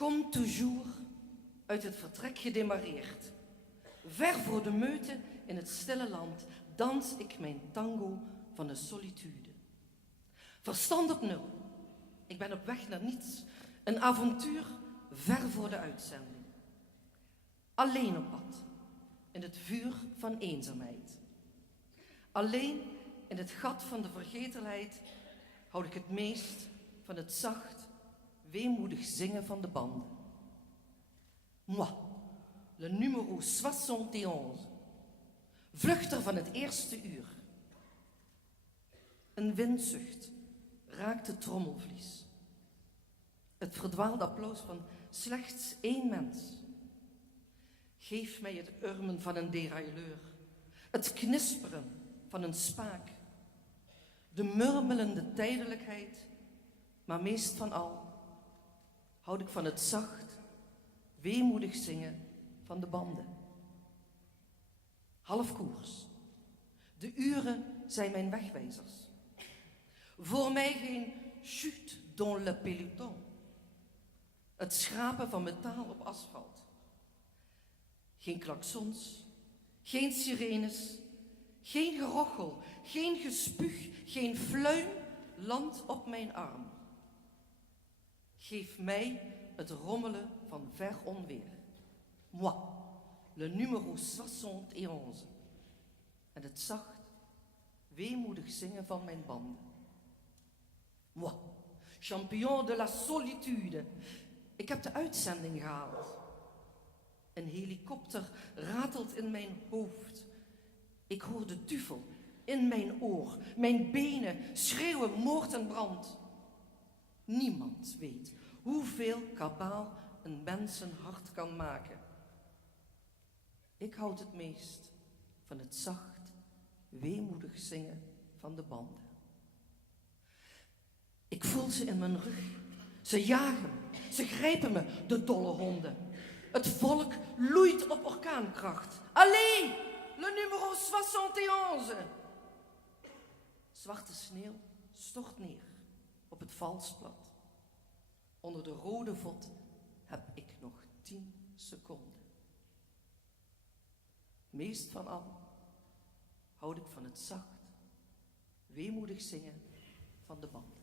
Comme toujours uit het vertrek gedemareerd. Ver voor de meute in het stille land dans ik mijn tango van de solitude. Verstand op nul. Ik ben op weg naar niets. Een avontuur ver voor de uitzending. Alleen op pad. In het vuur van eenzaamheid. Alleen in het gat van de vergetelheid houd ik het meest van het zacht, weemoedig zingen van de banden. Moi, le numéro 71. Vluchter van het eerste uur. Een windzucht raakt het trommelvlies. Het verdwaalde applaus van slechts één mens. Geef mij het urmen van een derailleur. Het knisperen van een spaak. De murmelende tijdelijkheid, maar meest van al houd ik van het zacht, weemoedig zingen van de banden. Half koers. De uren zijn mijn wegwijzers. Voor mij geen chute dans le peloton. Het schrapen van metaal op asfalt. Geen klaksons, geen sirenes, geen gerochel, geen gespuug, geen fluim landt op mijn arm. Geef mij het rommelen van ver onweer. Moi, le numéro 71. En het zacht, weemoedig zingen van mijn banden. Moi, champion de la solitude. Ik heb de uitzending gehaald. Een helikopter ratelt in mijn hoofd. Ik hoor de duvel in mijn oor. Mijn benen schreeuwen moord en brand. Niemand weet hoeveel kabaal een mensenhart kan maken. Ik houd het meest van het zacht, weemoedig zingen van de banden. Ik voel ze in mijn rug. Ze jagen, ze grijpen me, de dolle honden. Het volk loeit op orkaankracht. Allez, le numéro 71. Zwarte sneeuw stort neer op het valsplat. Onder de rode vod heb ik nog 10 seconden. Meest van al houd ik van het zacht, weemoedig zingen van de band.